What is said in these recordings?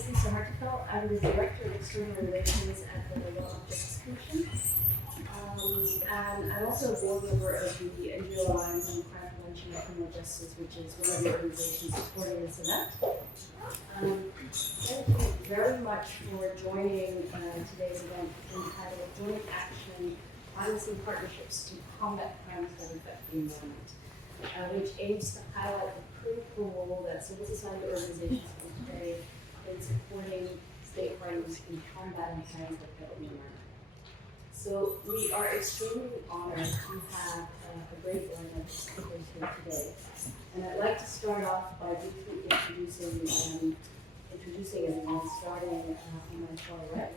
is Lisa Hartefeld. I'm the Director of External Relations at the Law of Justice Commission. And I'm also a board member of the NGO Alliance on Crime Prevention and Criminal Justice, which is one of the organizations supporting this event. Thank you very much for joining today's event entitled Joint Action, Financing Partnerships to Combat Crimes that Affect the Environment, which aims to highlight the critical role that civil society organizations can play in supporting state partners in combating crimes that affect the environment. So we are extremely honored to have a great lineup of speakers here today. And I'd like to start off by briefly introducing everyone, starting on my far right.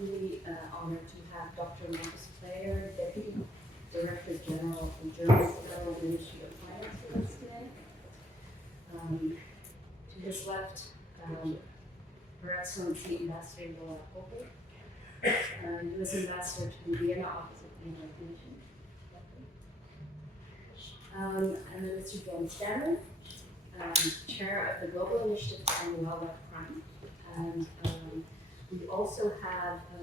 Really honored to have Dr. Marcus Player, Deputy Director General of Germany's Federal Ministry of Finance with us today. To his left, Her Excellency Ambassador Laura Popel, who is Ambassador to the Vienna Office of the United Nations. And then Mr. John Stanley, Chair of the Global Initiative on Wildlife Crime. And we also have a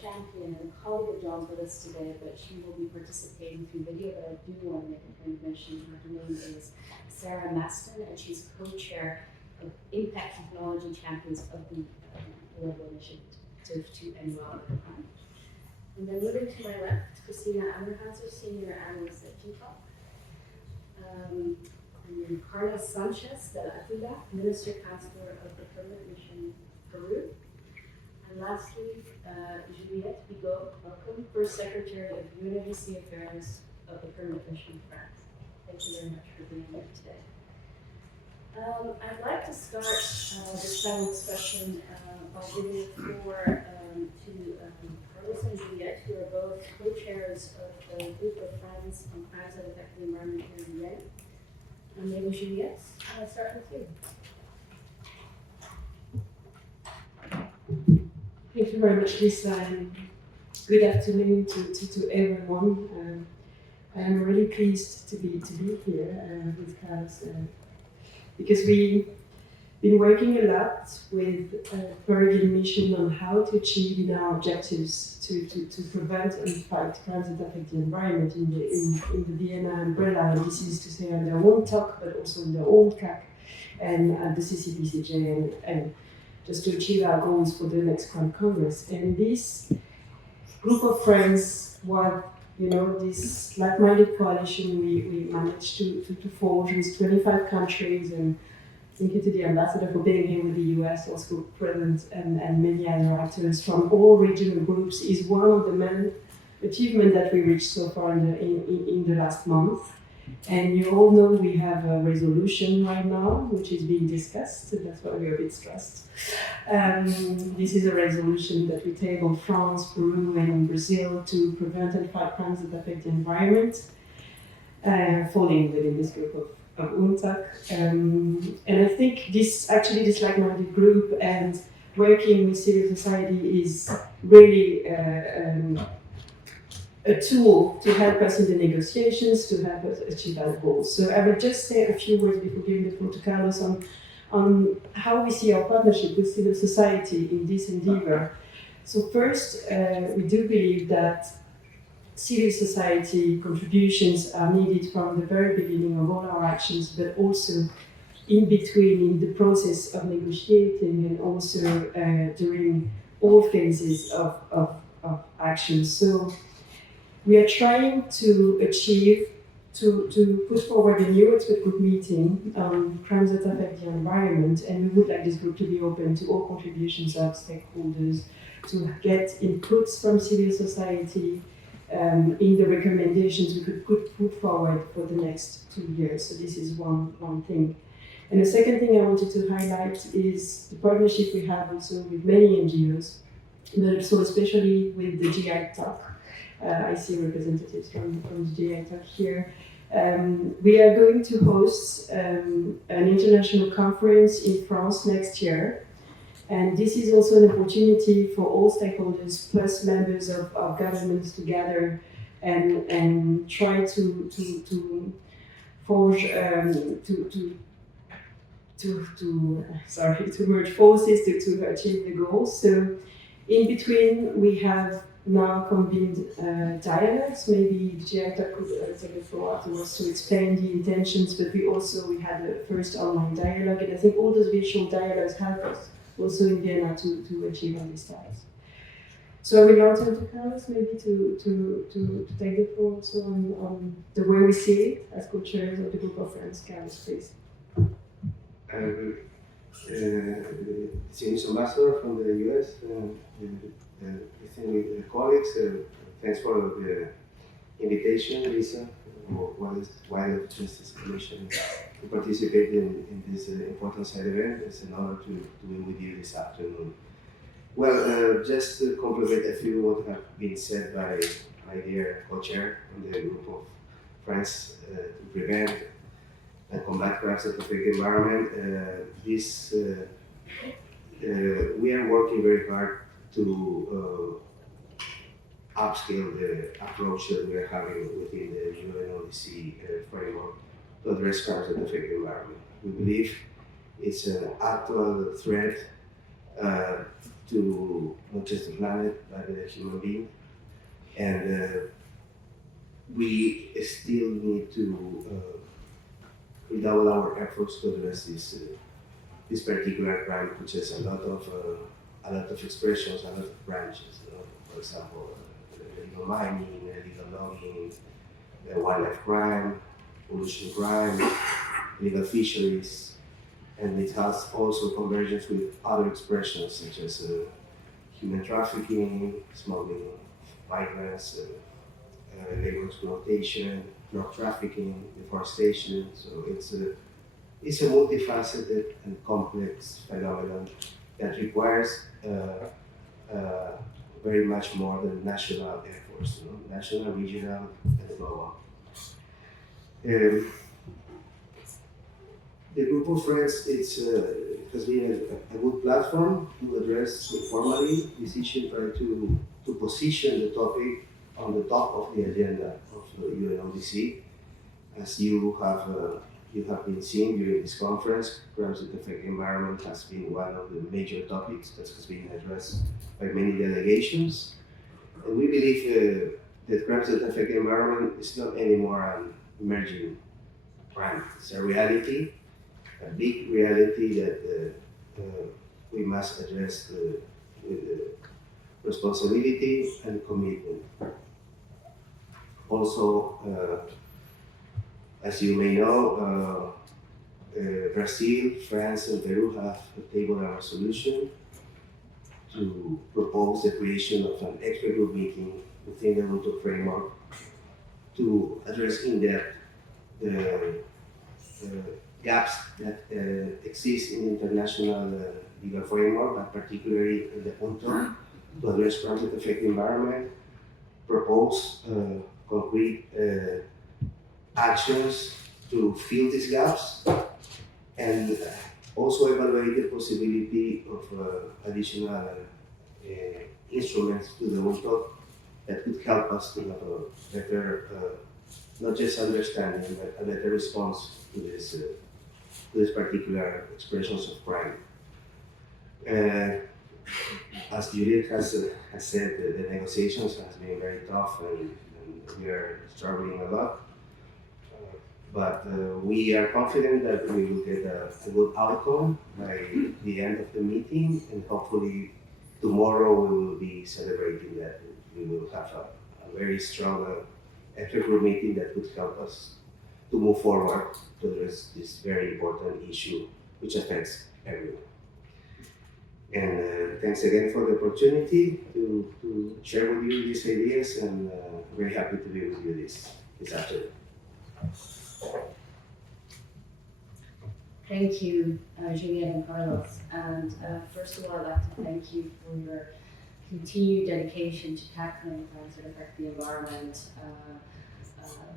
champion and a colleague of John's with us today, but she will be participating through video, but I do want to make a point of mention. Her name is Sarah Maston, and she's co-chair of Impact Technology Champions of the Global Initiative to End Wildlife Crime. And then moving to my left, Christina Ammerhauser, Senior Analyst at UNTOC. And then Carlos Sanchez de la Aguila, Minister Counselor of the Permanent Mission Peru. And lastly, Juliette Bigot, welcome, First Secretary of UNODC Affairs of the Permanent Mission France. Thank you very much for being here today. I'd like to start this panel discussion by giving the floor to Carlos and Juliette, who are both co-chairs of the Group of Friends on Crimes that Affect the Environment here in Vienna. And maybe Juliette, I'll start with you. Thank you very much, Lisa, and good afternoon to everyone. I am really pleased to be here with Carlos because we've been working a lot with Peruvian mission on how to achieve our objectives to prevent and fight crimes that affect the environment in the Vienna umbrella, and this is to say under UNTOC, but also under UNTOC and at the CCPCJ and just to achieve our goals for the next Crime Congress. And this group of friends, this like-minded coalition we managed to forge with 25 countries, and thank you to the ambassador for being here with the US, also present, and many other actors from all regional groups, is one of the main achievements that we reached so far in the last month. And you all know we have a resolution right now, which is being discussed, so that's why we're a bit stressed. This is a resolution that we tabled France, Peru, and Brazil to prevent and fight crimes that affect the environment, falling within this group of UNTOC. And I think this like-minded group and working with civil society is really a tool to help us in the negotiations, to help us achieve our goals. So I will just say a few words before giving the floor to Carlos on how we see our partnership with civil society in this endeavor. So first, we do believe that civil society contributions are needed from the very beginning of all our actions, but also in between, in the process of negotiating, and also during all phases of action. So we are trying to achieve, to put forward a new expert group meeting on crimes that affect the environment, and we would like this group to be open to all contributions of stakeholders, to get inputs from civil society in the recommendations we could put forward for the next 2 years. So this is one thing. And the second thing I wanted to highlight is the partnership we have also with many NGOs, but also especially with the UNTOC. I see representatives from the UNTOC here. We are going to host an international conference in France next year. And this is also an opportunity for all stakeholders, plus members of governments, to gather and try to forge, to merge forces to achieve the goals. So in between, we have now convened dialogues. Maybe the director could take the floor afterwards to explain the intentions, but we had a first online dialogue, and I think all those visual dialogues help us also in Vienna to achieve on these tasks. So I will now turn to Carlos maybe to take the floor also on the way we see it as co-chairs of the group of friends. Carlos, please. Distinguished ambassador from the US, distinguished colleagues, thanks for the invitation, Lisa, Wildlife Justice Commission, to participate in this important side event. It's an honor to be with you this afternoon. Well, just to complement a few what have been said by my dear co-chair from the group of friends to prevent and combat crimes that affect the environment. We are working very hard to upscale the approach that we are having within the UNODC framework to address crimes that affect the environment. We believe it's an actual threat to not just the planet, but the human being. And we still need to redouble our efforts to address this particular crime, which has a lot of expressions, a lot of branches. You know? For example, illegal mining, illegal logging, wildlife crime, pollution crime, illegal fisheries, and it has also convergence with other expressions such as human trafficking, smuggling migrants, labor exploitation, drug trafficking, deforestation. So it's a multifaceted and complex phenomenon that requires very much more than national efforts, you know, national, regional, and global. The group of friends has been a good platform to address informally this issue, try to position the topic on the top of the agenda of the UNODC. As you have been seeing during this conference, crimes that affect the environment has been one of the major topics that has been addressed by many delegations. And we believe that crimes that affect the environment is not anymore an emerging crime. It's a reality, a big reality that we must address with responsibility and commitment. Also, as you may know, Brazil, France, and Peru have tabled a resolution to propose the creation of an expert group meeting within the UNTOC framework to address in depth the gaps that exist in international legal framework, but particularly in the UNTOC, to address crimes that affect the environment, propose concrete actions to fill these gaps, and also evaluate the possibility of additional instruments to the UNTOC that could help us to have a better, not just understanding, but a better response to this particular expressions of crime. As Judith has said, the negotiations has been very tough, and we are struggling a lot. But we are confident that we will get a good outcome by the end of the meeting, and hopefully tomorrow we will be celebrating that. We will have a very strong expert group meeting that would help us to move forward to address this very important issue which affects everyone. And thanks again for the opportunity to share with you these ideas, and very happy to be with you this afternoon. Thank you, Juliette and Carlos. And first of all, I'd like to thank you for your continued dedication to tackling crimes that affect the environment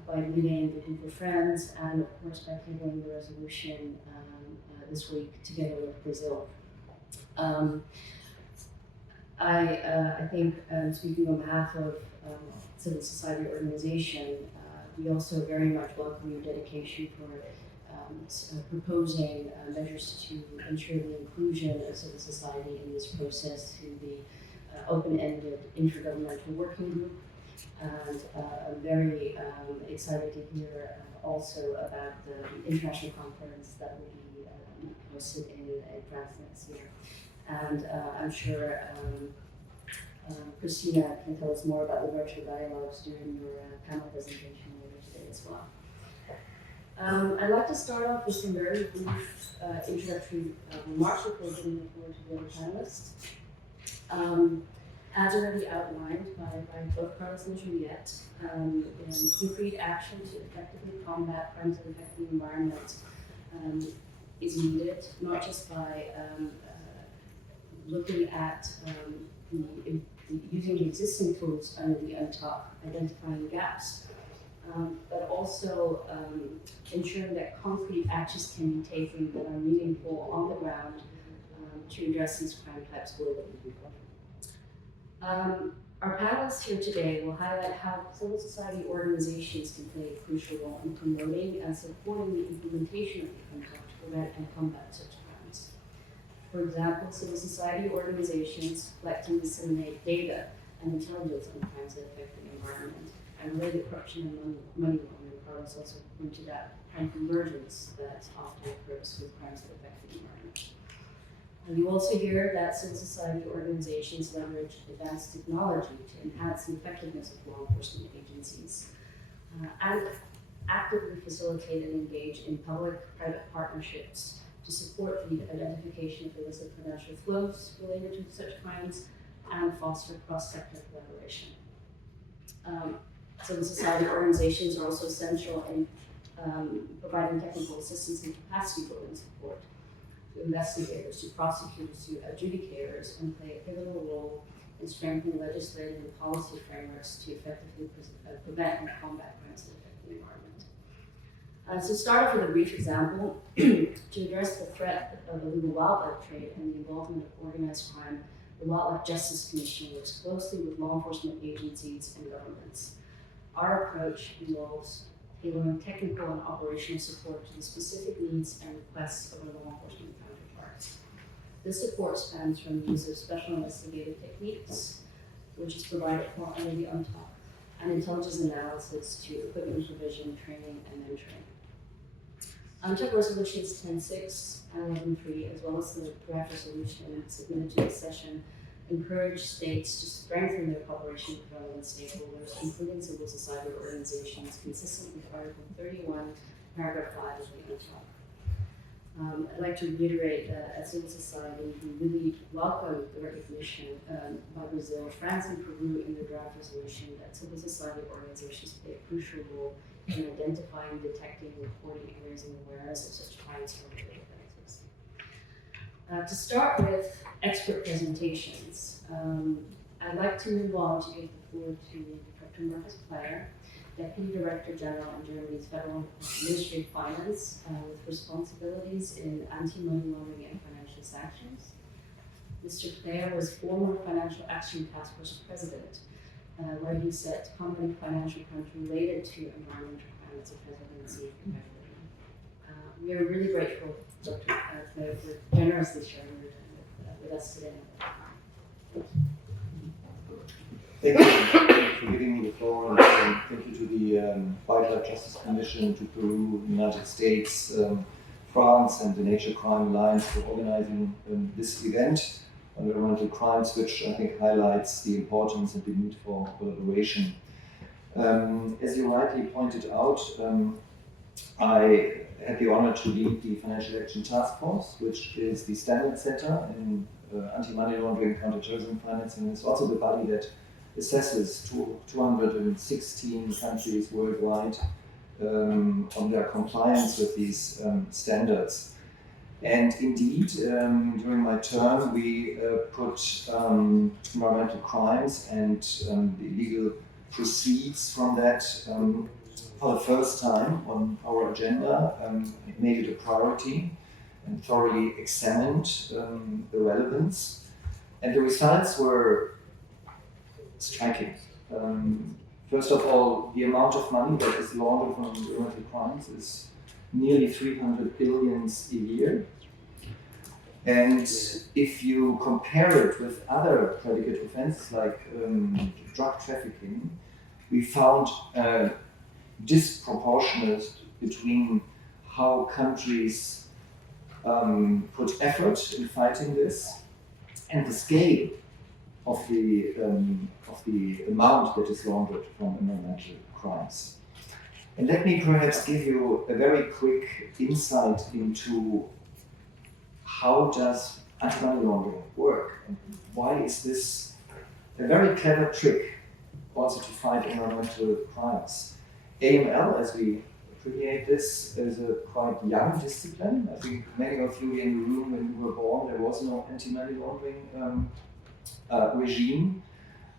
by leading the group of friends, and of course by tabling the resolution this week together with Brazil. I think, speaking on behalf of civil society organization, we also very much welcome your dedication for proposing measures to ensure the inclusion of civil society in this process through the open-ended intergovernmental working group. And I'm very excited to hear also about the international conference that will be hosted in France next year. And I'm sure Christina can tell us more about the virtual dialogues during your panel presentation later today as well. I'd like to start off with some very brief introductory remarks before giving the floor to the other panelists. As already outlined by both Carlos and Juliette, concrete action to effectively combat crimes that affect the environment is needed, not just by looking at using the existing tools under the UNTOC, identifying gaps, but also ensuring that concrete actions can be taken that are meaningful on the ground to address these crime types globally. Our panelists here today will highlight how civil society organizations can play a crucial role in promoting and supporting the implementation of the UNTOC to prevent and combat such crimes. For example, civil society organizations collect and disseminate data and intelligence on crimes that affect the environment and related corruption and money laundering. Carlos also pointed out crime convergence that often occurs with crimes that affect the environment. And you also hear that civil society organizations leverage advanced technology to enhance the effectiveness of law enforcement agencies and actively facilitate and engage in public-private partnerships to support the identification of illicit financial flows related to such crimes and foster cross-sector collaboration. Civil society organizations are also essential in providing technical assistance and capacity building support to investigators, to prosecutors, to adjudicators, and play a pivotal role in strengthening legislative and policy frameworks to effectively prevent and combat crimes that affect the environment. So start off with a brief example. To address the threat of illegal wildlife trade and the involvement of organized crime, the Wildlife Justice Commission works closely with law enforcement agencies and governments. Our approach involves tailoring technical and operational support to the specific needs and requests of our law enforcement counterparts. This support spans from the use of special investigative techniques, which is provided for under the UNTOC, and intelligence analysis to equipment provision, training, and mentoring. UNTOC resolutions 10.6 and 11.3, as well as the draft resolution submitted to this session, encourage states to strengthen their cooperation with relevant stakeholders, including civil society organizations, consistent with Article 31, Paragraph 5 of the UNTOC. I'd like to reiterate that as civil society, we really welcome the recognition by Brazil, France, and Peru in the draft resolution that civil society organizations play a crucial role in identifying, detecting, and reporting areas of awareness of such crimes or related offenses. To start with expert presentations, I'd like to move on to give the floor to Dr. Marcus Player, Deputy Director General in Germany's Federal Ministry of Finance, with responsibilities in anti-money laundering and financial sanctions. Mr. Player was former Financial Action Task Force President, where he set company financial crimes related to environmental crime as a presidency competitively. We are really grateful, Dr. Player, for generously sharing your time with us today. Thank you for giving me the floor, and thank you to the Wildlife Justice Commission, to Peru, United States, France, and the Nature Crime Alliance for organizing this event on environmental crimes, which I think highlights the importance and the need for collaboration. As you rightly pointed out, I had the honor to lead the Financial Action Task Force, which is the standard setter in anti-money laundering, counterterrorism financing. It's also the body that assesses 216 countries worldwide on their compliance with these standards. And indeed, during my term, we put environmental crimes and the illegal proceeds from that for the first time on our agenda, made it a priority and thoroughly examined the relevance. And the results were striking. First of all, the amount of money that is laundered from environmental crimes is nearly 300 billion a year. And if you compare it with other predicate offenses like drug trafficking, we found disproportionate between how countries put effort in fighting this and the scale of the amount that is laundered from environmental crimes. And let me perhaps give you a very quick insight into how does anti-money laundering work and why is this a very clever trick also to fight environmental crimes. AML, as we abbreviate this, is a quite young discipline. I think many of you in the room when you were born, there was no anti-money laundering regime.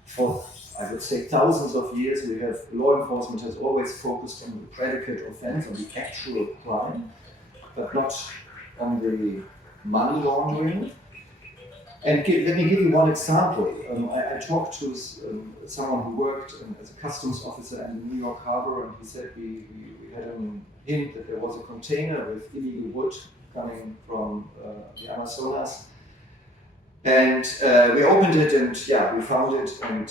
For, I would say, thousands of years, we have law enforcement has always focused on the predicate offense, on the actual crime, but not on the money laundering. And let me give you one example. I talked to someone who worked as a customs officer in the New York Harbor, and he said we had a hint that there was a container with illegal wood coming from the Amazonas. And we opened it, and we found it. And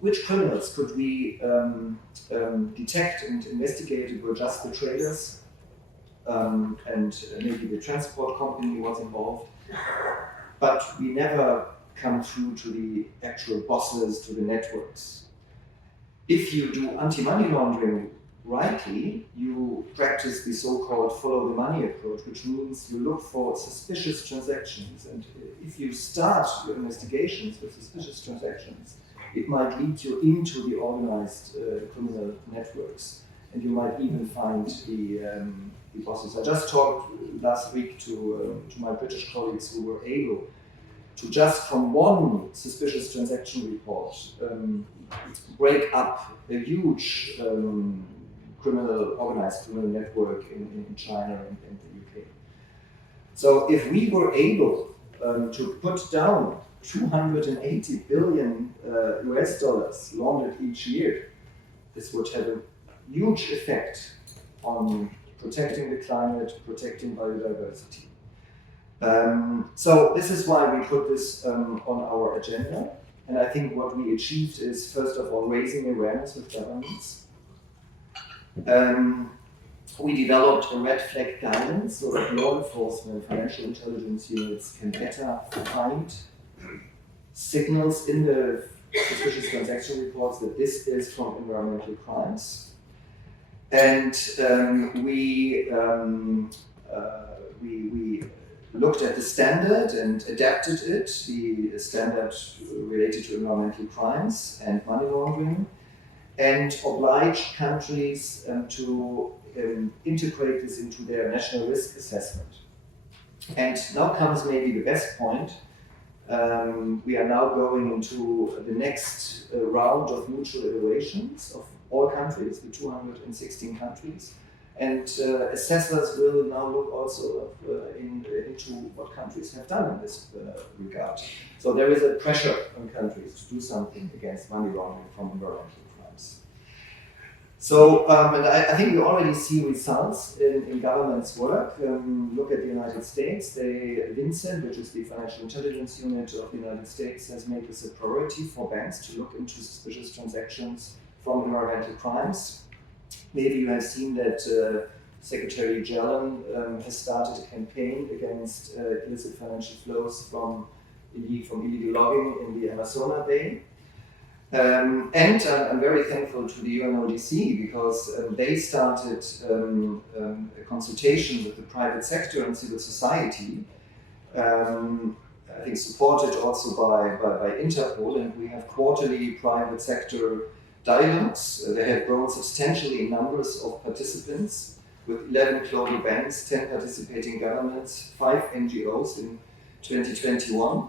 which criminals could we detect and investigate? It were just the traders, and maybe the transport company was involved. But we never come through to the actual bosses, to the networks. If you do anti-money laundering rightly, you practice the so-called follow the money approach, which means you look for suspicious transactions. And if you start your investigations with suspicious transactions, it might lead you into the organized criminal networks. And you might even find the bosses. I just talked last week to my British colleagues who were able to just from one suspicious transaction report break up a huge organized criminal network in China and the UK. So if we were able to put down 280 billion US dollars laundered each year, this would have a huge effect on protecting the climate, protecting biodiversity. So this is why we put this on our agenda. And I think what we achieved is, first of all, raising awareness with governments. We developed a red flag guidance so that law enforcement, financial intelligence units can better find signals in the suspicious transaction reports that this is from environmental crimes. And we looked at the standard and adapted it, the standard related to environmental crimes and money laundering, and obliged countries to integrate this into their national risk assessment. And now comes maybe the best point. We are now going into the next round of mutual evaluations of all countries, the 216 countries. And assessors will now look also into what countries have done in this regard. So there is a pressure on countries to do something against money laundering from environmental crimes. So, and I think we already see results in government's work. Look at the United States. Vincent, which is the financial intelligence unit of the United States, has made this a priority for banks to look into suspicious transactions from environmental crimes. Maybe you have seen that Secretary Yellen has started a campaign against illicit financial flows from illegal logging in the Amazonas Bay. And I'm very thankful to the UNODC because they started a consultation with the private sector and civil society, I think supported also by Interpol, and we have quarterly private sector dialogues. They have grown substantially in numbers of participants, with 11 global banks, 10 participating governments, 5 NGOs in 2021.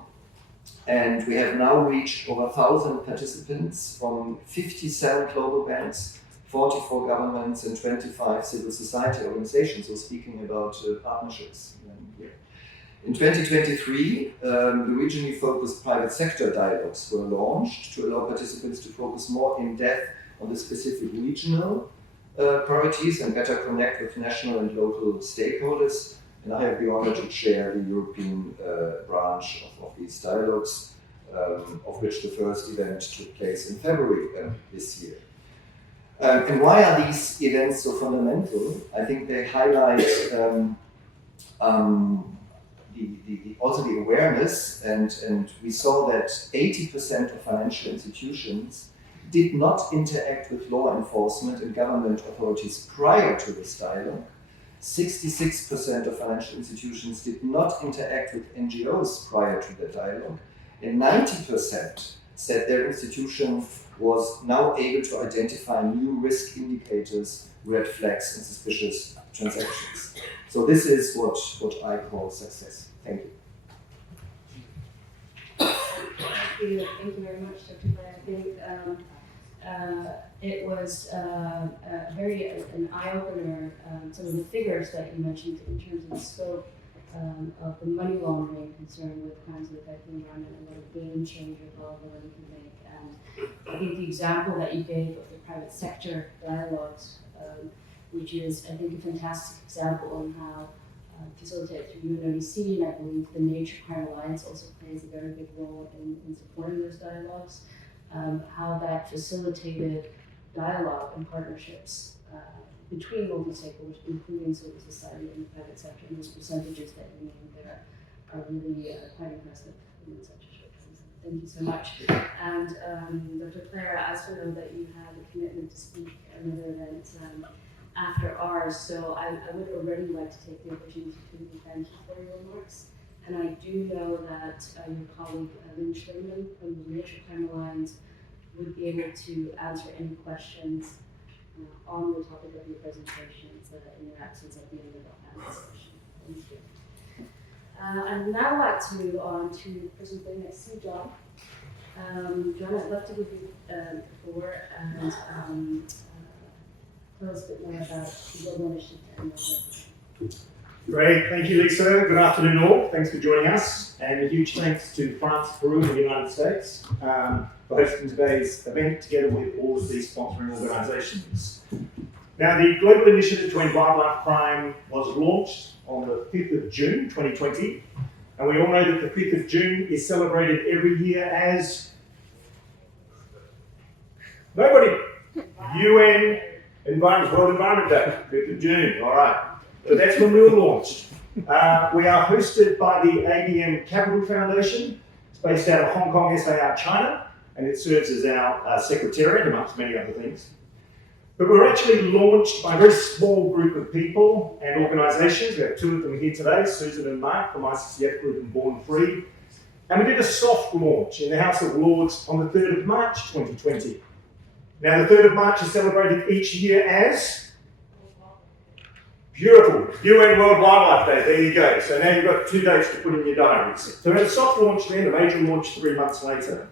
And we have now reached over 1,000 participants from 57 global banks, 44 governments, and 25 civil society organizations, so speaking about partnerships here. In 2023, the regionally focused private sector dialogues were launched to allow participants to focus more in depth on the specific regional priorities and better connect with national and local stakeholders. And I have the honor to chair the European branch of these dialogues, of which the first event took place in February this year. And why are these events so fundamental? I think they highlight also the awareness, and we saw that 80% of financial institutions did not interact with law enforcement and government authorities prior to this dialogue. 66% of financial institutions did not interact with NGOs prior to the dialogue, and 90% said their institution was now able to identify new risk indicators, red flags, and suspicious transactions. So this is what I call success. Thank you. Thank you very much, Dr. Blair. I think it was an eye-opener, some of the figures that you mentioned in terms of the scope of the money laundering concern with crimes that affect the environment, and what a game changer vulnerability can make. And I think the example that you gave of the private sector dialogues, which is, I think, a fantastic example on how facilitated through UNODC, and I believe the Nature Crime Alliance also plays a very big role in supporting those dialogues, how that facilitated dialogue and partnerships between multi-stakeholders, including civil society and the private sector, and those percentages that you named there are really quite impressive in such a short time. Thank you so much. And Dr. Clare, I also know that you have a commitment to speak at another event after ours, so I would already like to take the opportunity to thank you for your remarks. And I do know that your colleague Lynn Schlimmman from the Nature Crime Alliance would be able to answer any questions on the topic of your presentations in your absence at the end of the panel session. Thank you. I'd now like to move on to the person sitting next to John. John, I'd love to give you the floor and tell us a bit more about the global initiative to end the. Great, thank you, Lisa. Good afternoon, all. Thanks for joining us, and a huge thanks to France, Peru, and the United States for hosting today's event together with all of these sponsoring organisations. Now, the Global Initiative to End Wildlife Crime was launched on the 5th of June 2020, and we all know that the 5th of June is celebrated every year as UN World Environment Day, 5th of June. All right. So that's when we were launched. We are hosted by the ABM Capital Foundation. It's based out of Hong Kong, SAR, China, and it serves as our secretariat, amongst many other things. But we were actually launched by a very small group of people and organisations. We have two of them here today, Susan and Mark from ICCF Group and Born Free. And we did a soft launch in the House of Lords on the 3rd of March 2020. Now, the 3rd of March is celebrated each year as beautiful, UN World Wildlife Day. There you go. So now you've got 2 dates to put in your diaries. So we had a soft launch then, a major launch 3 months later.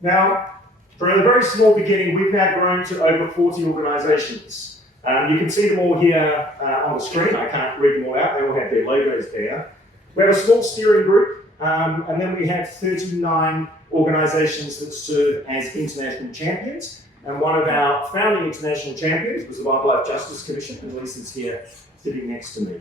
Now, from a very small beginning, we've now grown to over 40 organisations. You can see them all here on the screen. I can't read them all out. They all have their logos there. We have a small steering group, and then we have 39 organisations that serve as international champions. And one of our founding international champions was the Wildlife Justice Commission, and Lisa's here sitting next to me.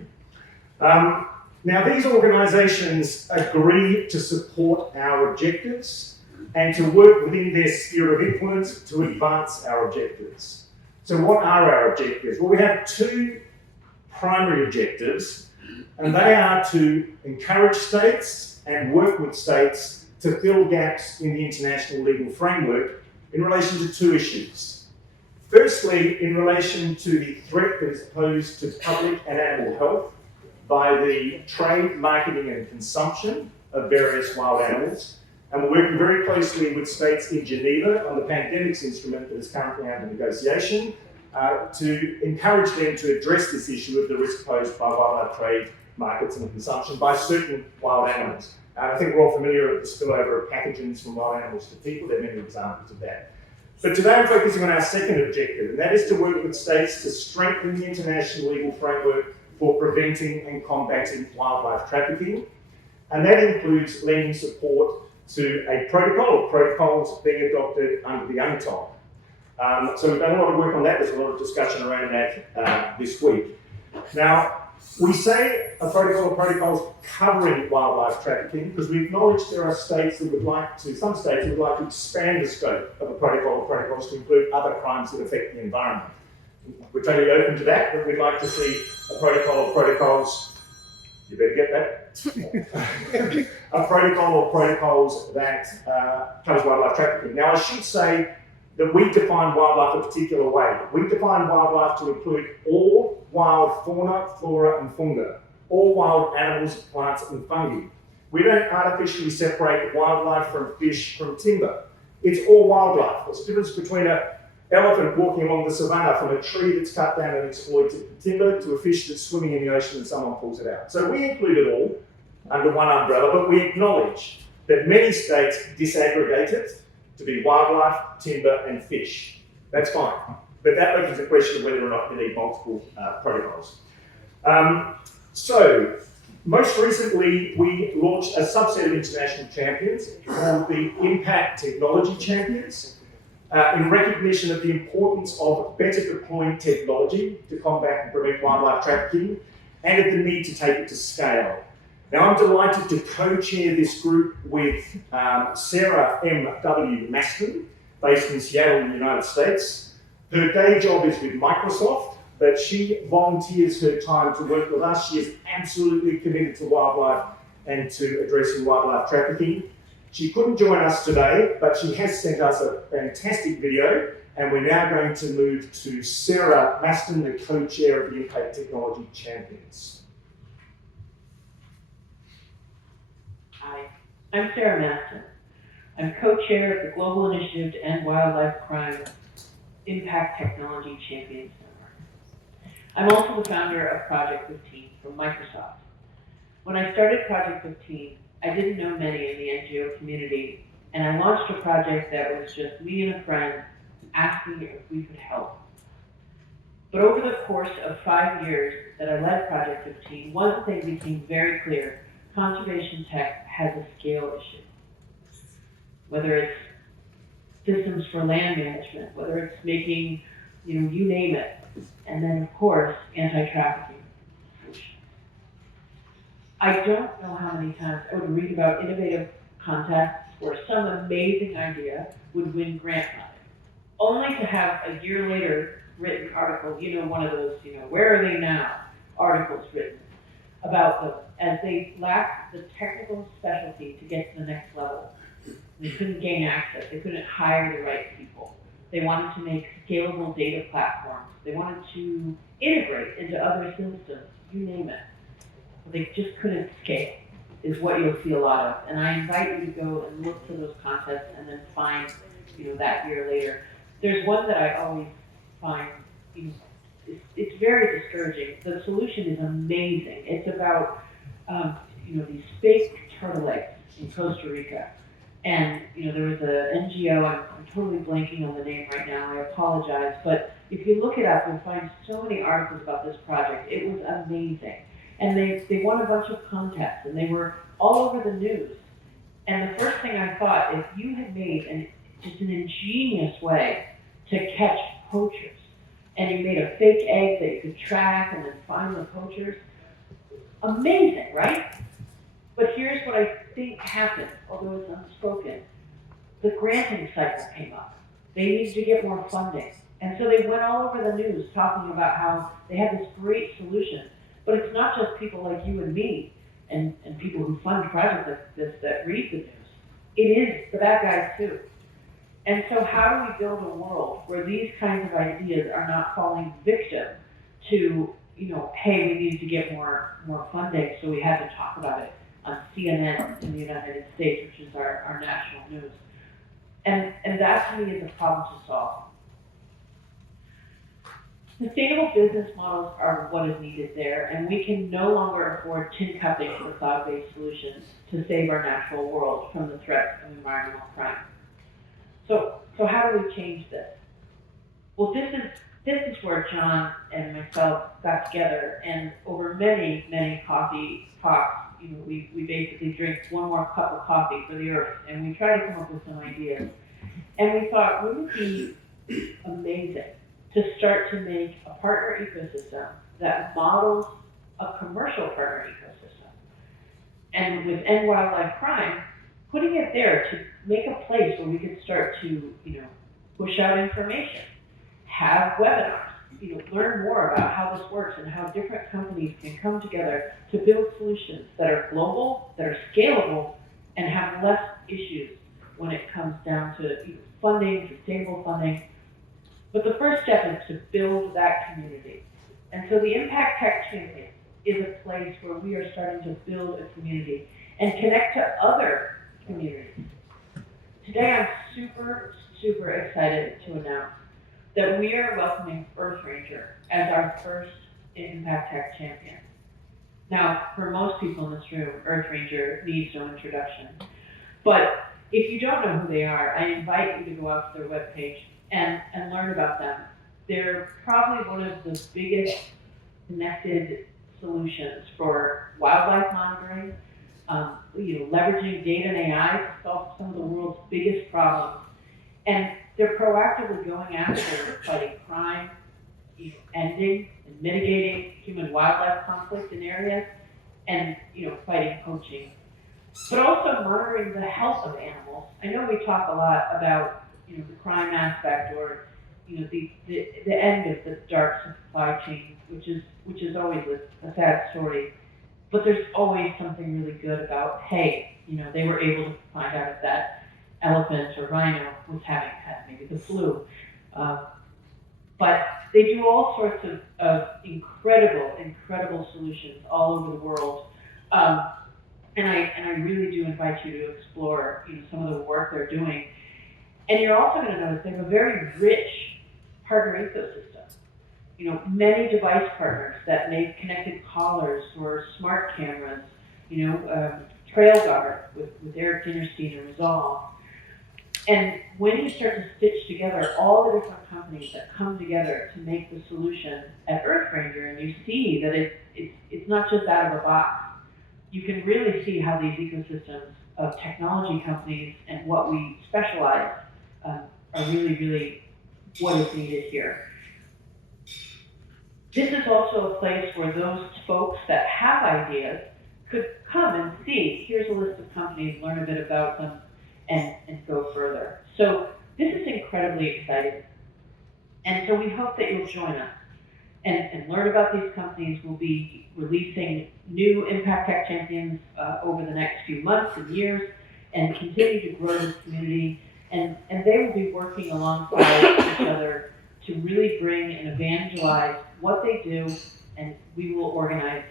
Now, these organisations agree to support our objectives and to work within their sphere of influence to advance our objectives. So what are our objectives? Well, we have 2 primary objectives, and they are to encourage states and work with states to fill gaps in the international legal framework in relation to 2 issues. Firstly, in relation to the threat that is posed to public and animal health by the trade, marketing and consumption of various wild animals. And we're working very closely with states in Geneva on the pandemics instrument that is currently under negotiation to encourage them to address this issue of the risk posed by wildlife trade, markets and consumption by certain wild animals. And I think we're all familiar with the spillover of pathogens from wild animals to people. There are many examples of that. But today I'm focusing on our second objective, and that is to work with states to strengthen the international legal framework for preventing and combating wildlife trafficking. And that includes lending support to a protocol, or protocols being adopted under the UNTOC. So we've done a lot of work on that. There's a lot of discussion around that this week. Now, we say a protocol of protocols covering wildlife trafficking because we acknowledge there are states that would like to, some states would like to expand the scope of a protocol of protocols to include other crimes that affect the environment. We're totally open to that, but we'd like to see a protocol of protocols, you better get that, a protocol of protocols that covers wildlife trafficking. Now, I should say that we define wildlife a particular way. We define wildlife to include all wild fauna, flora, and fungi, all wild animals, plants, and fungi. We don't artificially separate wildlife from fish from timber. It's all wildlife. There's a difference between an elephant walking along the savannah from a tree that's cut down and exploited for timber to a fish that's swimming in the ocean and someone pulls it out. So we include it all under one umbrella, but we acknowledge that many states disaggregate it to be wildlife, timber, and fish. That's fine. But that opens the question of whether or not you need multiple protocols. So, most recently, we launched a subset of international champions called the Impact Technology Champions in recognition of the importance of better deploying technology to combat and prevent wildlife trafficking and of the need to take it to scale. Now, I'm delighted to co-chair this group with Sarah M.W. Maston, based in Seattle, in the United States. Her day job is with Microsoft, but she volunteers her time to work with us. She is absolutely committed to wildlife and to addressing wildlife trafficking. She couldn't join us today, but she has sent us a fantastic video, and we're now going to move to Sarah Maston, the co-chair of the Impact Technology Champions. Hi, I'm Sarah Maston. I'm co-chair of the Global Initiative to End Wildlife Crime Impact Technology Champions Network. I'm also the founder of Project 15 from Microsoft. When I started Project 15, I didn't know many in the NGO community, and I launched a project that was just me and a friend asking if we could help. But over the course of 5 years that I led Project 15, one thing became very clear: conservation tech has a scale issue. Whether it's systems for land management, whether it's making, you name it, and then of course, anti-trafficking solutions. I don't know how many times I would read about innovative contests where some amazing idea would win grant money, only to have a year later written article, one of those, where are they now, articles written about them as they lacked the technical specialty to get to the next level. They couldn't gain access, they couldn't hire the right people. They wanted to make scalable data platforms. They wanted to integrate into other systems, you name it. But they just couldn't scale, is what you'll see a lot of. And I invite you to go and look for those contests and then find, that year later. There's one that I always find, it's very discouraging. The solution is amazing. It's about, these fake turtle eggs in Costa Rica. And, there was an NGO, I'm totally blanking on the name right now, I apologize, but if you look it up, you'll find so many articles about this project. It was amazing. And they won a bunch of contests, and they were all over the news. And the first thing I thought, if you had made just an ingenious way to catch poachers, and you made a fake egg that you could track and then find the poachers, amazing, right? But here's what I think happened, although it's unspoken. The granting cycle came up. They needed to get more funding. And so they went all over the news talking about how they had this great solution. But it's not just people like you and me and people who fund projects like this that read the news. It is the bad guys too. And so how do we build a world where these kinds of ideas are not falling victim to, hey, we need to get more funding, so we had to talk about it on CNN in the United States, which is our national news. And that to me is a problem to solve. Sustainable business models are what is needed there, and we can no longer afford tin cupping for cloud-based solutions to save our natural world from the threats of environmental crime. So how do we change this? Well, this is where John and myself got together, and over many, many coffee talks, we basically drink one more cup of coffee for the earth, and we try to come up with some ideas. And we thought, wouldn't it be amazing to start to make a partner ecosystem that models a commercial partner ecosystem. And with End Wildlife Crime, putting it there to make a place where we could start to, push out information, have webinars, learn more about how this works and how different companies can come together to build solutions that are global, that are scalable, and have less issues when it comes down to funding, sustainable funding. But the first step is to build that community. And so the Impact Tech Champions is a place where we are starting to build a community and connect to other communities. Today I'm super, super excited to announce that we are welcoming Earth Ranger as our first Impact Tech Champion. Now, for most people in this room, Earth Ranger needs no introduction. But if you don't know who they are, I invite you to go out to their webpage and learn about them. They're probably one of the biggest connected solutions for wildlife monitoring, leveraging data and AI to solve some of the world's biggest problems. And they're proactively going after fighting crime, ending and mitigating human-wildlife conflict in areas, and fighting poaching, but also monitoring the health of animals. I know we talk a lot about the crime aspect, or the end of the dark supply chain, which is always a sad story. But there's always something really good about, hey, they were able to find out if that elephant or rhino was had maybe the flu. But they do all sorts of incredible solutions all over the world. And I really do invite you to explore some of the work they're doing. And you're also going to notice they have a very rich partner ecosystem. Many device partners that make connected collars or smart cameras, TrailGuard with Eric Dinnerstein and Resolve. And when you start to stitch together all the different companies that come together to make the solution at Earth Ranger, and you see that it's not just out of a box, you can really see how these ecosystems of technology companies and what we specialize are really, really what is needed here. This is also a place where those folks that have ideas could come and see, here's a list of companies, learn a bit about them, and go further. So this is incredibly exciting. And so we hope that you'll join us and learn about these companies. We'll be releasing new Impact Tech Champions over the next few months and years, and continue to grow this community. And they will be working alongside each other to really bring and evangelize what they do, and we will organize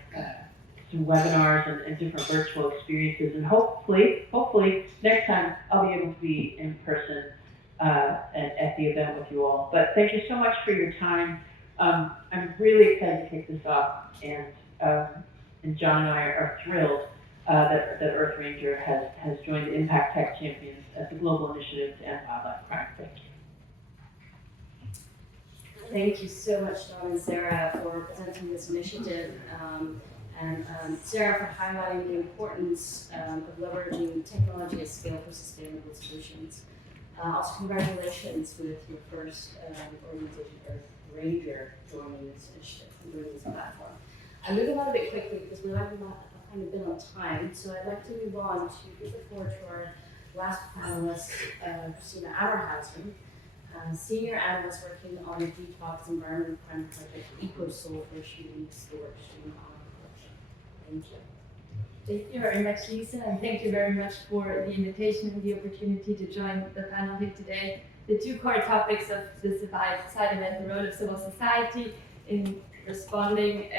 some webinars and different virtual experiences, and hopefully next time I'll be able to be in person at the event with you all. But thank you so much for your time. I'm really excited to kick this off, and John and I are thrilled that Earth Ranger has joined the Impact Tech Champions as a global initiative to end wildlife crime. Thank you. Thank you so much, Dawn and Sarah, for presenting this initiative, and Sarah for highlighting the importance of leveraging technology at scale for sustainable solutions. Also, congratulations with your first organization, Earth Ranger, joining this initiative and joining this platform. I'm moving on a bit quickly because we have kind of been on time, so I'd like to move on to give the floor to our last panelist, Christina Auerhausen, senior analyst working on the UNTOC's environmental crime project, EcoSoul, for shooting storage and collection. Thank you. Thank you very much, Lisa, and thank you very much for the invitation and the opportunity to join the panel here today. The two core topics of the side event, the role of civil society in responding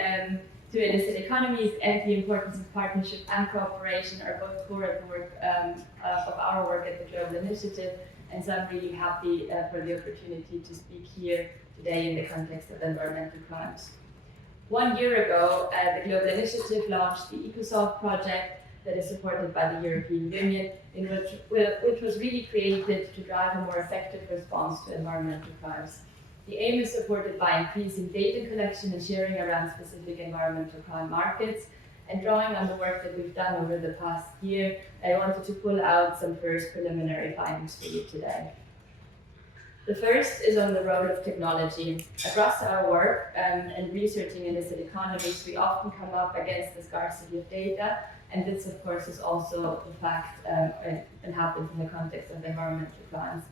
to illicit economies, and the importance of partnership and cooperation, are both core of the work of our work at the Global Initiative. And so I'm really happy for the opportunity to speak here today in the context of environmental crimes. 1 year ago, the Global Initiative launched the EcoSoft project that is supported by the European Union, which was really created to drive a more effective response to environmental crimes. The aim is supported by increasing data collection and sharing around specific environmental crime markets. And drawing on the work that we've done over the past year, I wanted to pull out some first preliminary findings for you today. The first is on the role of technology. Across our work and researching illicit economies, we often come up against the scarcity of data, and this, of course, is also the fact and happens in the context of environmental crimes.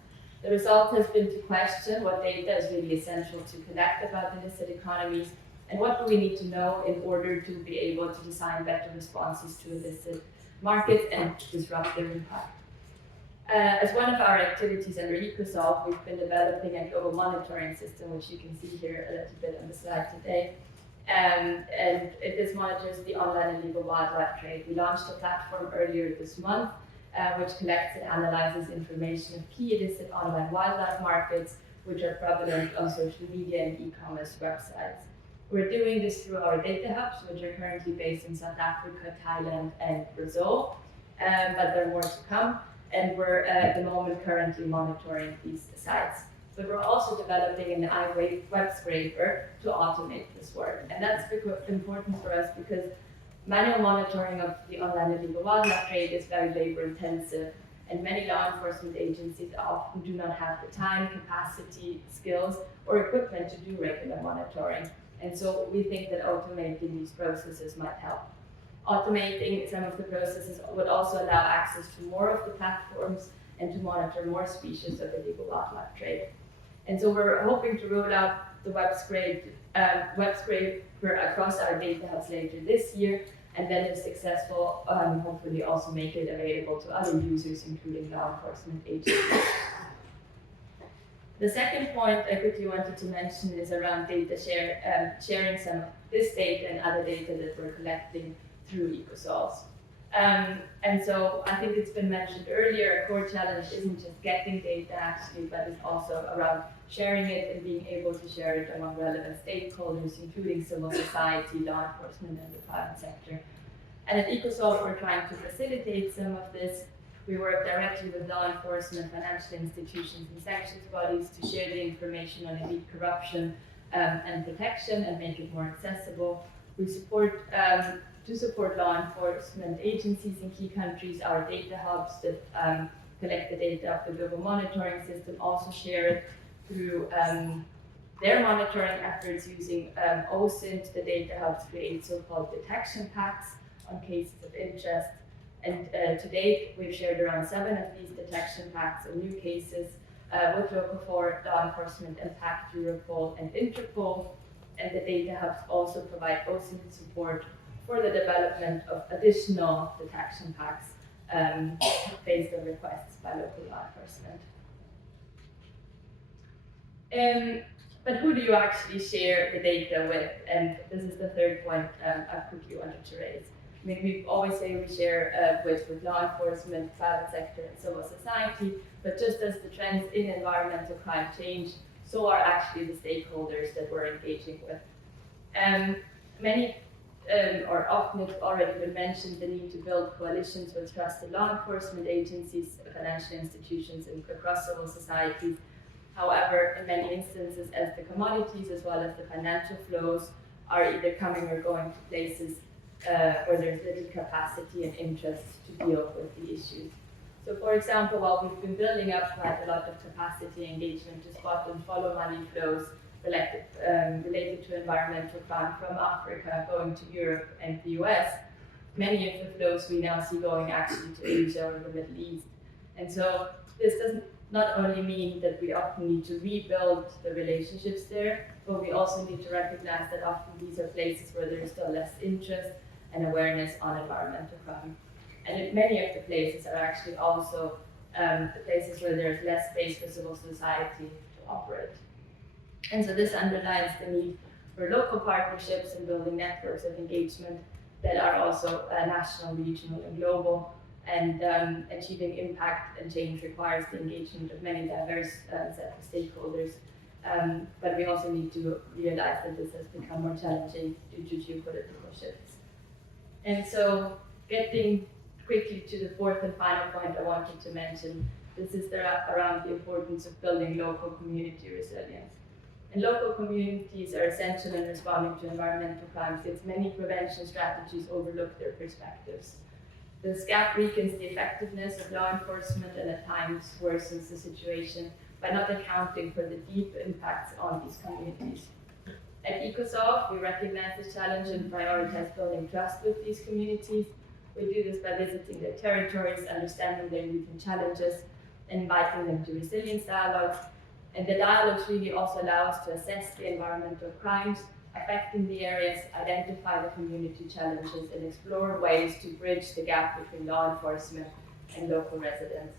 The result has been to question what data is really essential to collect about illicit economies, and what do we need to know in order to be able to design better responses to illicit markets and to disrupt their impact. As one of our activities under EcoSolve, we've been developing a global monitoring system, which you can see here a little bit on the slide today. And this monitors the online illegal wildlife trade. We launched a platform earlier this month, which collects and analyzes information of key illicit online wildlife markets, which are prevalent on social media and e-commerce websites. We're doing this through our data hubs, which are currently based in South Africa, Thailand, and Brazil, but there are more to come. And we're at the moment currently monitoring these sites. But we're also developing an AI web scraper to automate this work. And that's important for us because manual monitoring of the online illegal wildlife trade is very labor intensive, and many law enforcement agencies often do not have the time, capacity, skills, or equipment to do regular monitoring. And so we think that automating these processes might help. Automating some of the processes would also allow access to more of the platforms and to monitor more species of illegal wildlife trade. And so we're hoping to roll out the web scraper across our data hubs later this year, and then if successful, hopefully also make it available to other users, including law enforcement agencies. The second point I quickly wanted to mention is around data sharing some of this data and other data that we're collecting through EcoSolves. And so I think it's been mentioned earlier, a core challenge isn't just getting data actually, but it's also around sharing it and being able to share it among relevant stakeholders, including civil society, law enforcement, and the private sector. And at EcoSolve, we're trying to facilitate some of this. We work directly with law enforcement, financial institutions, and sanctions bodies to share the information on elite corruption and protection and make it more accessible. We support to support law enforcement agencies in key countries, our data hubs that collect the data of the global monitoring system also share it through their monitoring efforts using OSINT. The data hubs create so-called detection packs on cases of interest. And to date, we've shared around 7 of these detection packs on new cases with local law enforcement, Impact, Europol, and Interpol. And the data hubs also provide OSINT support for the development of additional detection packs based on requests by local law enforcement. But who do you actually share the data with? And this is the third point I quickly wanted to raise. I mean, we always say we share with law enforcement, private sector, and civil society, but just as the trends in environmental crime change, so are actually the stakeholders that we're engaging with. Many or often it's already been mentioned the need to build coalitions with trusted law enforcement agencies, financial institutions, and across civil societies. However, in many instances, as the commodities as well as the financial flows are either coming or going to places where there's little capacity and interest to deal with the issues. So for example, while we've been building up quite a lot of capacity engagement to spot and follow money flows related to environmental crime from Africa going to Europe and the US, many of the flows we now see going actually to Asia or the Middle East. And so this doesn't not only mean that we often need to rebuild the relationships there, but we also need to recognize that often these are places where there is still less interest and awareness on environmental crime. And many of the places are actually also the places where there's less space for civil society to operate. And so this underlines the need for local partnerships and building networks of engagement that are also national, regional, and global. And achieving impact and change requires the engagement of many diverse set of stakeholders. But we also need to realize that this has become more challenging due to geopolitical shifts. And so getting quickly to the fourth and final point I wanted to mention, this is around the importance of building local community resilience. And local communities are essential in responding to environmental crimes, since many prevention strategies overlook their perspectives. This gap weakens the effectiveness of law enforcement and at times worsens the situation by not accounting for the deep impacts on these communities. At ECOSOC, we recognize this challenge and prioritize building trust with these communities. We do this by visiting their territories, understanding their needs and challenges, inviting them to resilience dialogues. And the dialogues really also allow us to assess the environmental crimes affecting the areas, identify the community challenges, and explore ways to bridge the gap between law enforcement and local residents.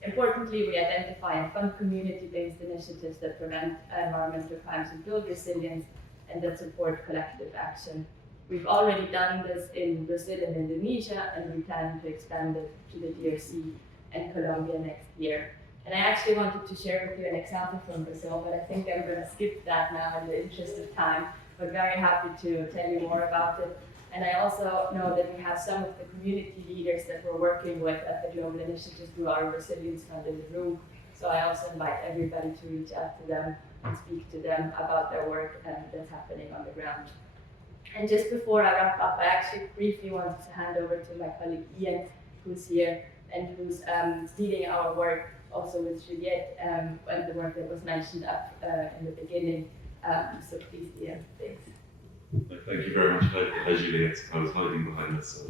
Importantly, we identify and fund community-based initiatives that prevent environmental crimes and build resilience and that support collective action. We've already done this in Brazil and Indonesia, and we plan to expand it to the DRC and Colombia next year. And I actually wanted to share with you an example from Brazil, but I think I'm going to skip that now in the interest of time. But very happy to tell you more about it. And I also know that we have some of the community leaders that we're working with at the Global Initiative through our Resilience Fund in the room. So I also invite everybody to reach out to them and speak to them about their work that's happening on the ground. And just before I wrap up, I actually briefly wanted to hand over to my colleague Ian, who's here and who's leading our work also with Juliette and the work that was mentioned up in the beginning. So please, Ian, thanks. Thank you very much, Juliette. I was hiding behind this.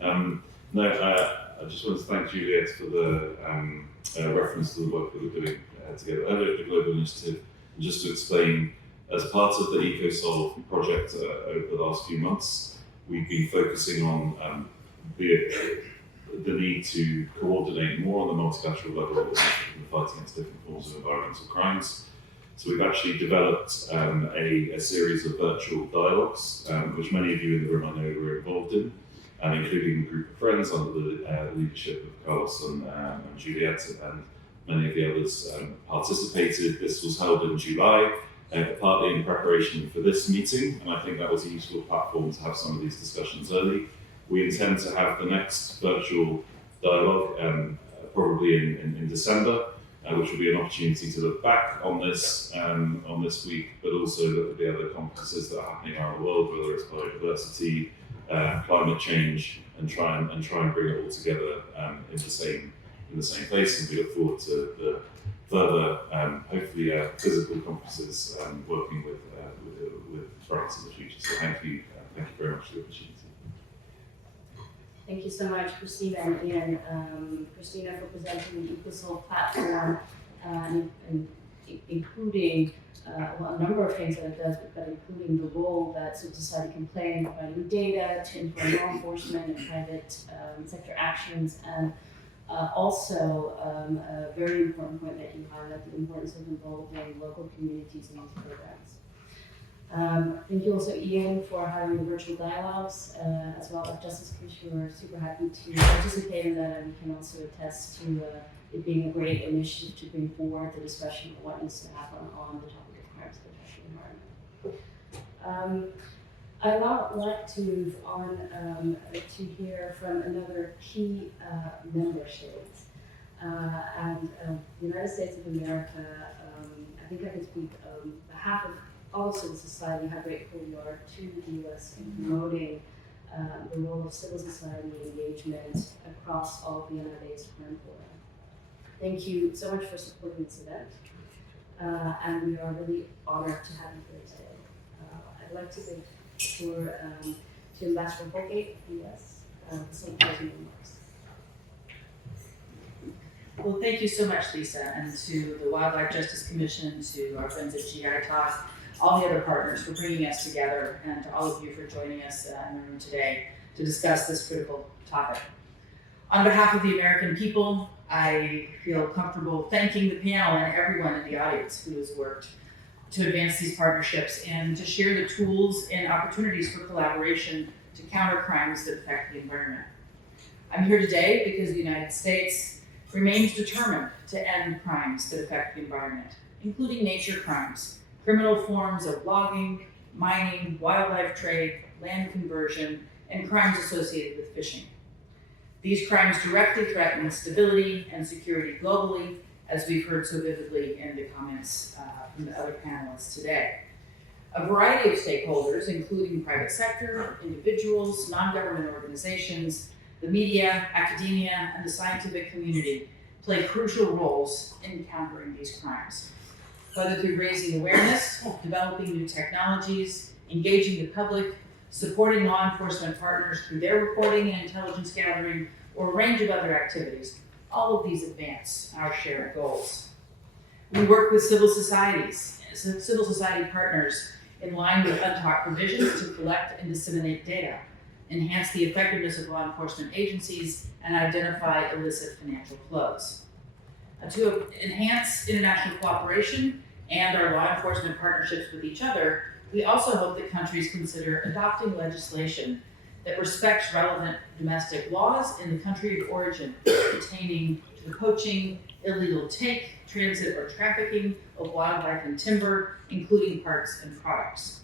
I just want to thank Juliette for the reference to the work that we're doing together at the Global Initiative. And just to explain, as part of the EcoSolve project over the last few months, we've been focusing on the need to coordinate more on the multilateral level in the fight against different forms of environmental crimes. So we've actually developed a series of virtual dialogues, which many of you in the room I know were involved in, including a group of friends under the leadership of Carlos and Juliette, and many of the others participated. This was held in July, partly in preparation for this meeting, and I think that was a useful platform to have some of these discussions early. We intend to have the next virtual dialogue probably in December, which will be an opportunity to look back on this week, but also look at the other conferences that are happening around the world, whether it's biodiversity, climate change, and try and bring it all together in the same place. And we look forward to the further, hopefully, physical conferences working with France in the future. So thank you very much for the opportunity. Thank you so much, Christina and Ian. Christina for presenting the EcoSolve platform and including a number of things that it does, but including the role that civil society can play in providing data to inform law enforcement and private sector actions, and also a very important point that you highlight, the importance of involving local communities in these programs. Thank you also, Ian, for having the virtual dialogues, as well as Justice Commission. We're super happy to participate in that, and we can also attest to it being a great initiative to bring forward the discussion of what needs to happen on the topic of crimes that affect the environment. I'd now like to move on to hear from another key member state. And the United States of America, I think I can speak on behalf of all civil society, how grateful we are to the US in promoting the role of civil society engagement across all of the United Crime Forum. Thank you so much for supporting this event, and we are really honored to have you here today. I'd like to give the floor to Ambassador Holgate, US, for some closing remarks. Well, thank you so much, Lisa, and to the Wildlife Justice Commission, to our friends at UNTOC, all the other partners for bringing us together, and to all of you for joining us in the room today to discuss this critical topic. On behalf of the American people, I feel comfortable thanking the panel and everyone in the audience who has worked to advance these partnerships and to share the tools and opportunities for collaboration to counter crimes that affect the environment. I'm here today because the United States remains determined to end crimes that affect the environment, including nature crimes, criminal forms of logging, mining, wildlife trade, land conversion, and crimes associated with fishing. These crimes directly threaten stability and security globally, as we've heard so vividly in the comments from the other panelists today. A variety of stakeholders, including private sector, individuals, non-government organizations, The media, academia, and the scientific community play crucial roles in countering these crimes. Whether through raising awareness, developing new technologies, engaging the public, supporting law enforcement partners through their reporting and intelligence gathering, or a range of other activities, all of these advance our shared goals. We work with civil society partners in line with UNTOC provisions to collect and disseminate data, enhance the effectiveness of law enforcement agencies, and identify illicit financial flows. To enhance international cooperation and our law enforcement partnerships with each other, we also hope that countries consider adopting legislation that respects relevant domestic laws in the country of origin pertaining to the poaching, illegal take, transit, or trafficking of wildlife and timber, including parts and products.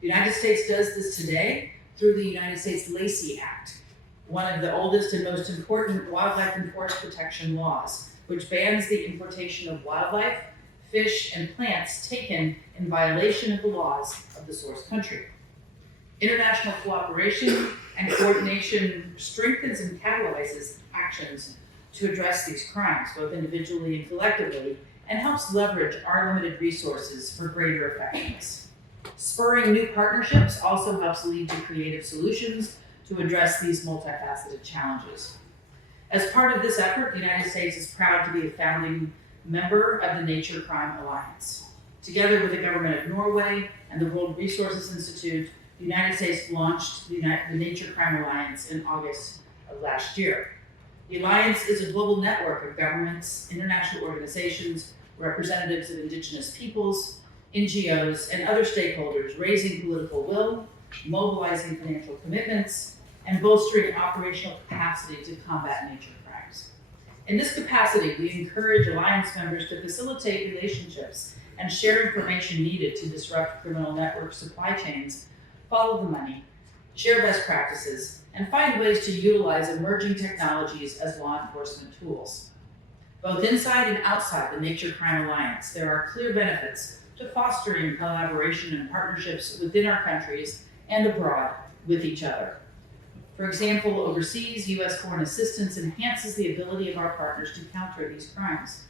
The United States does this today through the United States Lacey Act, one of the oldest and most important wildlife and forest protection laws, which bans the importation of wildlife, fish, and plants taken in violation of the laws of the source country. International cooperation and coordination strengthens and catalyzes actions to address these crimes, both individually and collectively, and helps leverage our limited resources for greater effectiveness. Spurring new partnerships also helps lead to creative solutions to address these multifaceted challenges. As part of this effort, the United States is proud to be a founding member of the Nature Crime Alliance. Together with the government of Norway and the World Resources Institute, the United States launched the Nature Crime Alliance in August of last year. The Alliance is a global network of governments, international organizations, representatives of indigenous peoples, NGOs, and other stakeholders raising political will, mobilizing financial commitments, and bolstering operational capacity to combat nature crimes. In this capacity, we encourage Alliance members to facilitate relationships and share information needed to disrupt criminal network supply chains, follow the money, share best practices, and find ways to utilize emerging technologies as law enforcement tools. Both inside and outside the Nature Crime Alliance, there are clear benefits to fostering collaboration and partnerships within our countries and abroad with each other. For example, overseas, U.S. foreign assistance enhances the ability of our partners to counter these crimes.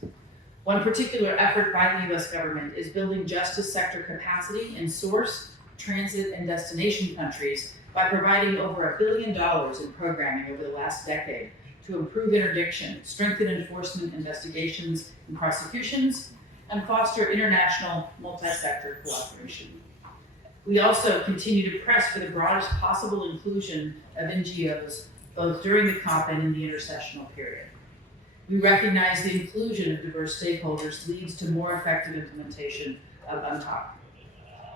One particular effort by the U.S. government is building justice sector capacity in source, transit, and destination countries by providing over $1 billion in programming over the last decade to improve interdiction, strengthen enforcement investigations and prosecutions, and foster international multi-sector cooperation. We also continue to press for the broadest possible inclusion of NGOs, both during the COP and in the intercessional period. We recognize the inclusion of diverse stakeholders leads to more effective implementation of UNTOC.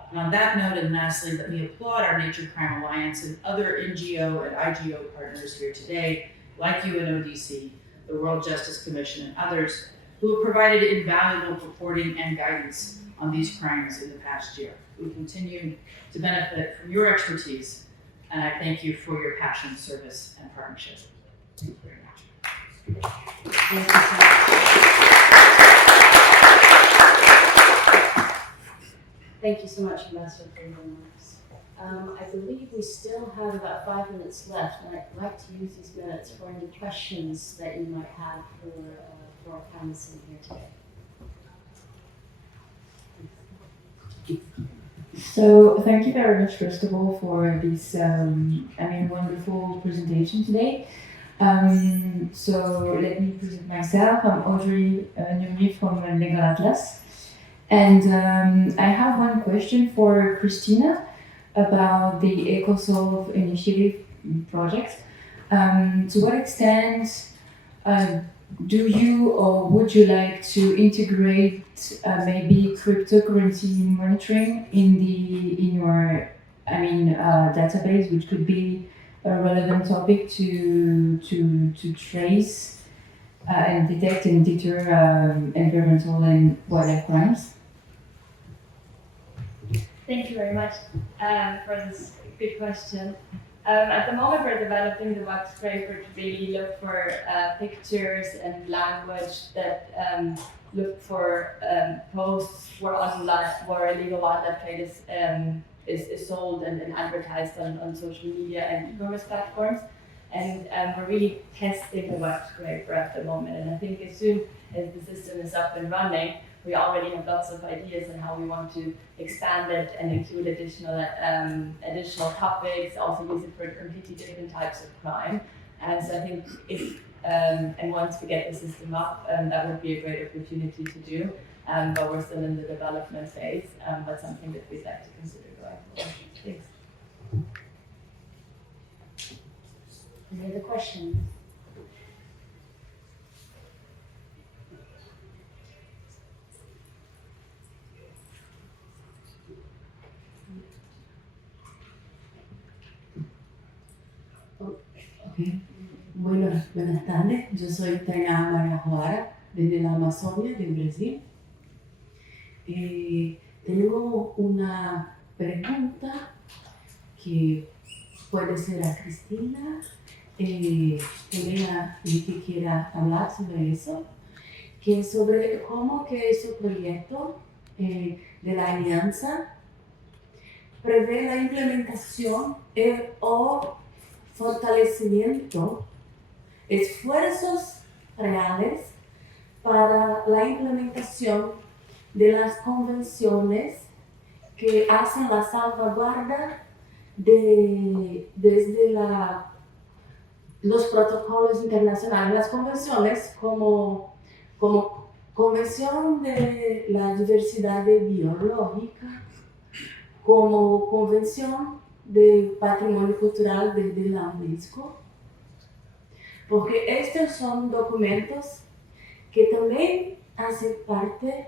And on that note, and lastly, let me applaud our Nature Crime Alliance and other NGO and IGO partners here today, like UNODC, the World Justice Commission, and others, who have provided invaluable reporting and guidance on these crimes in the past year. We continue to benefit from your expertise, and I thank you for your passion, service, and partnership. Thank you very much. Thank you so much. Thank you so much, Ambassador, for your remarks. I believe we still have about 5 minutes left, and I'd like to use these minutes for any questions that you might have for our panelists in here today. So thank you very much, first of all, for this wonderful presentation today. So let me present myself. I'm Audrey Nuri from Legal Atlas. And I have one question for Christina about the EcoSolve initiative project. To what extent do you or would you like to integrate maybe cryptocurrency monitoring in your database, which could be a relevant topic to trace and detect and deter environmental and wildlife crimes? Thank you very much for this good question. At the moment, we're developing the web scraper to really look for pictures and language that look for posts where illegal wildlife trade is sold and advertised on social media and e-commerce platforms. And we're really testing the web scraper at the moment. And I think as soon as the system is up and running, we already have lots of ideas on how we want to expand it and include additional topics, also use it for completely different types of crime. And so I think if, and once we get the system up, that would be a great opportunity to do. But we're still in the development phase, but something that we'd like to consider going forward. Thanks. Any other questions? Okay. Buenas tardes, yo soy Tainá María Joara, desde la Amazonia del Brasil. Tengo una pregunta que puede ser a Cristina, también a el que quiera hablar sobre eso, que es sobre cómo que ese proyecto de la alianza prevé la implementación o fortalecimiento, esfuerzos reales para la implementación de las convenciones que hacen la salvaguarda desde los protocolos internacionales, las convenciones como Convención de la Diversidad Biológica, como Convención de Patrimonio Cultural de la UNESCO, porque estos son documentos que también hacen parte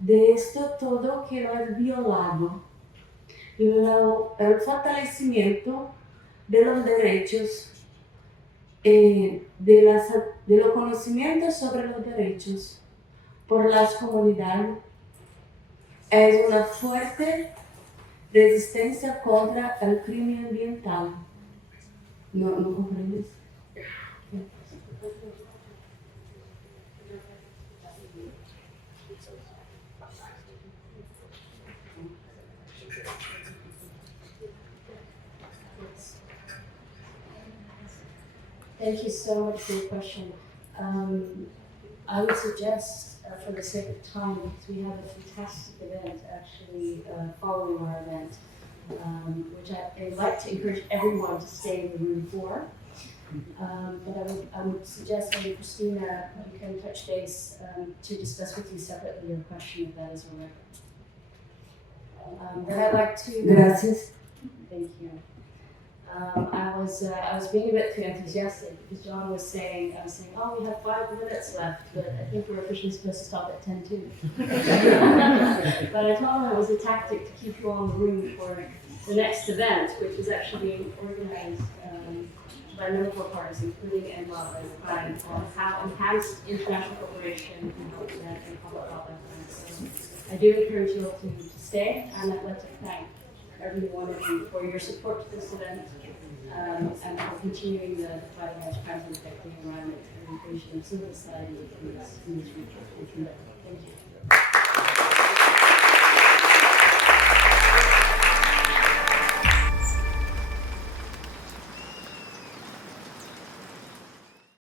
de esto todo que lo es violado, el fortalecimiento de los derechos, de los conocimientos sobre los derechos por las comunidades, es una fuerte resistencia contra el crimen ambiental. ¿No comprendes? Thank you so much for your question. I would suggest, for the sake of time, because we have a fantastic event actually following our event, which I'd like to encourage everyone to stay in the room for. But I would suggest maybe Christina, you can touch base to discuss with you separately your question if that is all right. Then I'd like to. Gracias. Thank you. I was being a bit too enthusiastic because John was saying, oh, we have 5 minutes left, but I think we're officially supposed to stop at 10:02. But I told him it was a tactic to keep you all in the room for the next event, which is actually being organized by a number of our partners, including Wildlife Crime, on how enhanced international cooperation can help prevent and combat wildlife crime. So I do encourage you all to stay, and I'd like to thank every one of you for your support to this event and for continuing the fight against crimes affecting the environment and the creation of civil society in this region. Thank you.